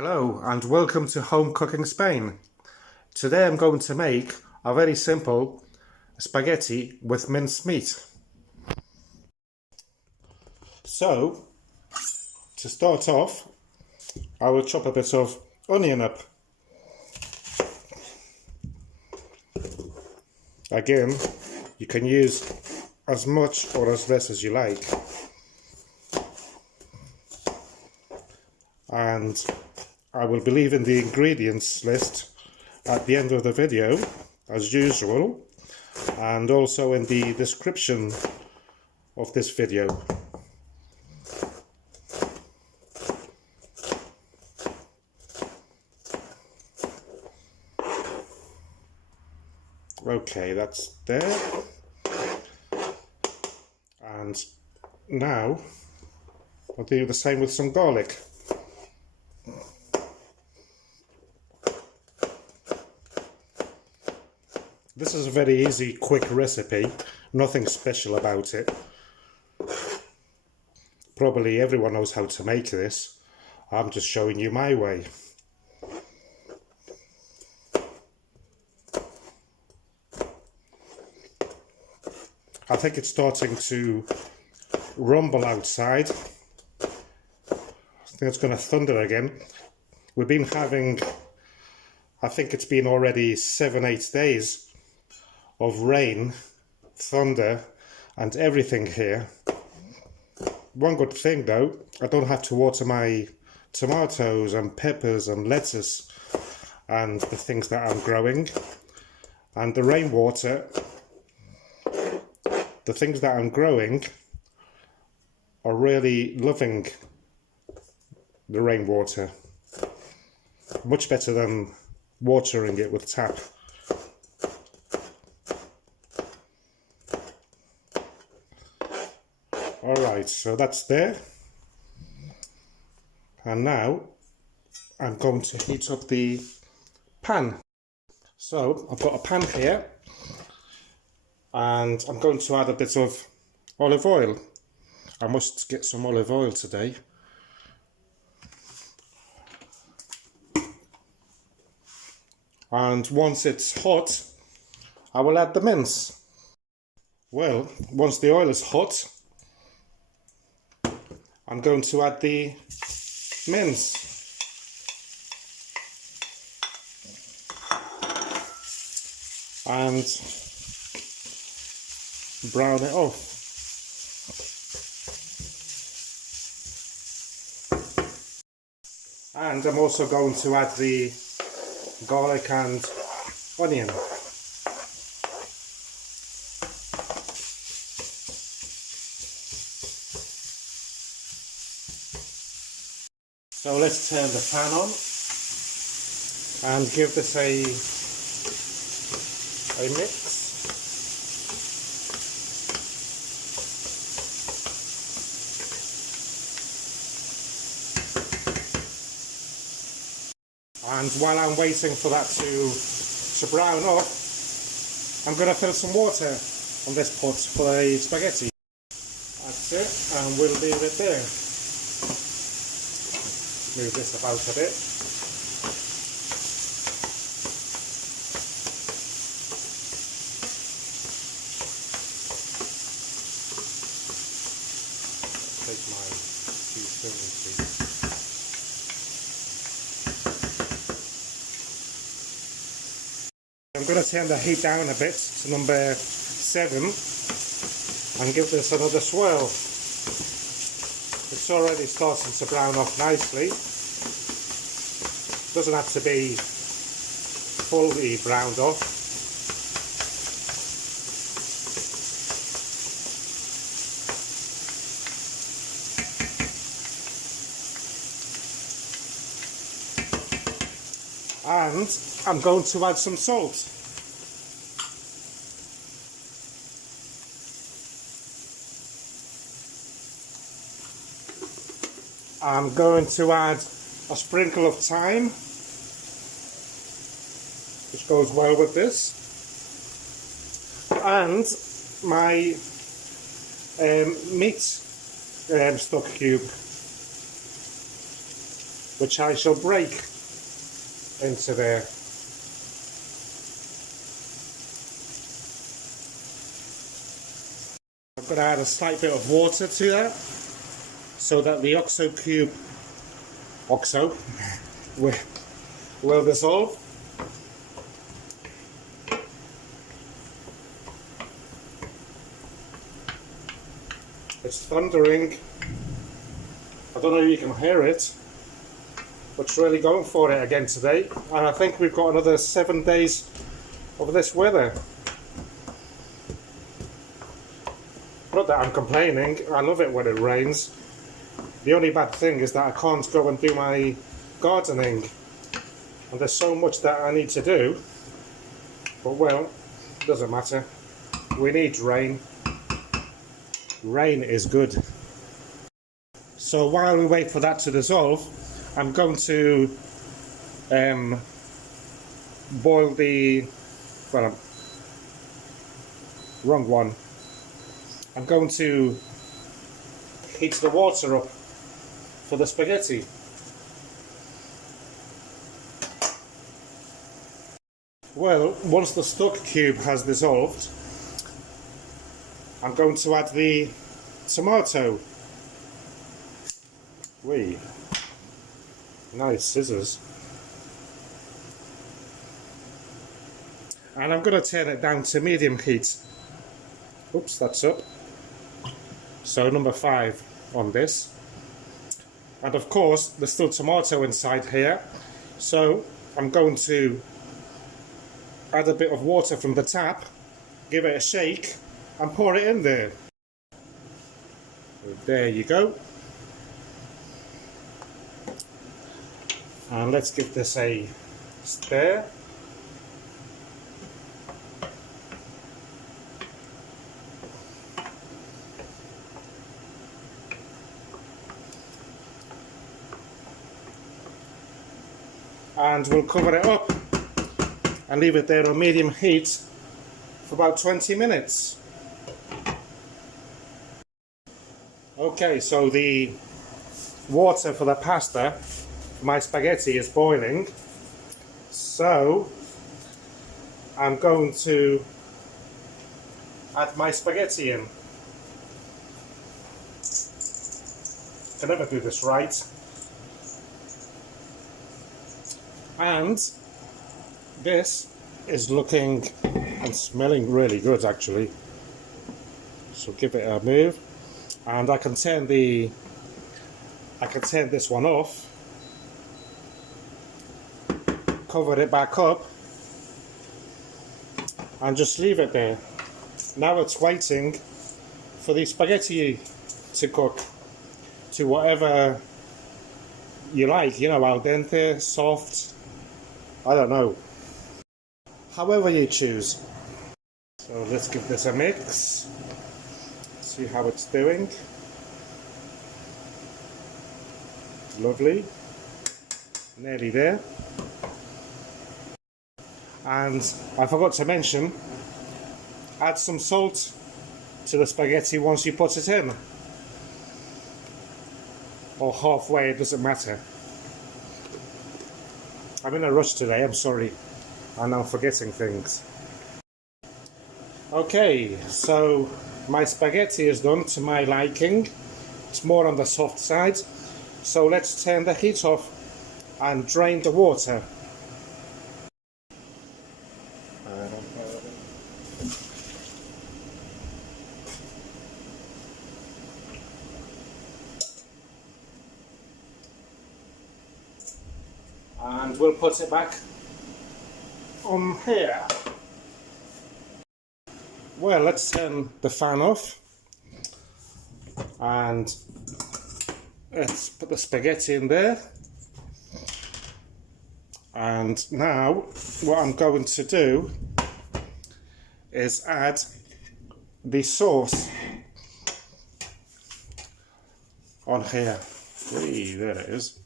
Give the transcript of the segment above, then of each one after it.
Hello and welcome to Home Cooking Spain. Today I'm going to make a very simple spaghetti with minced meat. So, to start off, I will chop a bit of onion up. Again, you can use as much or as less as you like. And I will be leaving the ingredients list at the end of the video, as usual, and also in the description of this video. Okay, that's there. And now I'll do the same with some garlic. This is a very easy, quick recipe, nothing special about it. Probably everyone knows how to make this. I'm just showing you my way. I think it's starting to rumble outside. I think it's going to thunder again. We've been having, I think it's been already 7-8 days of rain, thunder and everything here. One good thing though, I don't have to water my tomatoes and peppers and lettuce and the things that I'm growing. And the rainwater, the things that I'm growing are really loving the rainwater. Much better than watering it with tap. Alright, so that's there. And now I'm going to heat up the pan. So I've got a pan here and I'm going to add a bit of olive oil. I must get some olive oil today. And once it's hot, I will add the mince. Well, once the oil is hot, I'm going to add the mince. And brown it off. And I'm also going to add the garlic and onion. So let's turn the pan on and give this a mix. And while I'm waiting for that to brown up, I'm going to fill some water on this pot for the spaghetti. That's it, and we'll leave it there. Move this about a bit. Take my teaspoon, please. I'm going to turn the heat down a bit to number 7 and give this another swirl. It's already starting to brown off nicely. Doesn't have to be fully browned off. And I'm going to add some salt. I'm going to add a sprinkle of thyme, which goes well with this, and my meat stock cube. which I shall break into there. I'm going to add a slight bit of water to that so that the OXO cube will dissolve. It's thundering. I don't know if you can hear it, but it's really going for it again today. And I think we've got another 7 days of this weather. Not that I'm complaining, I love it when it rains. The only bad thing is that I can't go and do my gardening. And there's so much that I need to do. But well, doesn't matter. We need rain. Rain is good. So while we wait for that to dissolve, I'm going to boil the, well, wrong one. I'm going to heat the water up for the spaghetti. Well, once the stock cube has dissolved, I'm going to add the tomato. Wee. Nice scissors. And I'm going to turn it down to medium heat. Oops, that's up. So number 5 on this. And of course, there's still tomato inside here. So I'm going to add a bit of water from the tap, give it a shake, and pour it in there. There you go. And let's give this a stir. And we'll cover it up and leave it there on medium heat for about 20 minutes. Okay, so the water for the pasta, my spaghetti, is boiling. So I'm going to add my spaghetti in. Can never do this right. And this is looking and smelling really good actually. So give it a move. And I can turn this one off, cover it back up, and just leave it there. Now it's waiting for the spaghetti to cook to whatever you like, you know, al dente, soft, I don't know, however you choose. So let's give this a mix, see how it's doing. Lovely, nearly there. And I forgot to mention, add some salt to the spaghetti once you put it in, or halfway, it doesn't matter. I'm in a rush today, I'm sorry, and I'm forgetting things. Okay, so my spaghetti is done to my liking. It's more on the soft side. So let's turn the heat off and drain the water. And we'll put it back on here. Well, let's turn the fan off and let's put the spaghetti in there. And now what I'm going to do is add the sauce on here. Whee, there it is.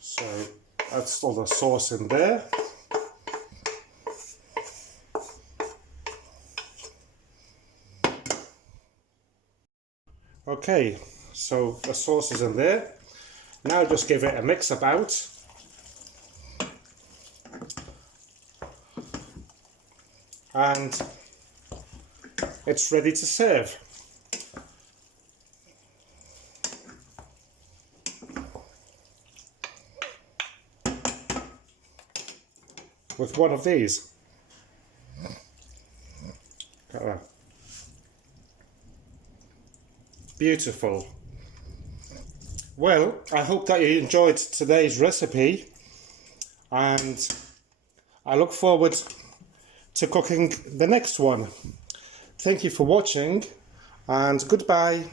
So that's all the sauce in there. Okay, so the sauce is in there. Now just give it a mix about. And it's ready to serve. With one of these. Look at that. Beautiful. Well, I hope that you enjoyed today's recipe, and I look forward to cooking the next one. Thank you for watching, and goodbye.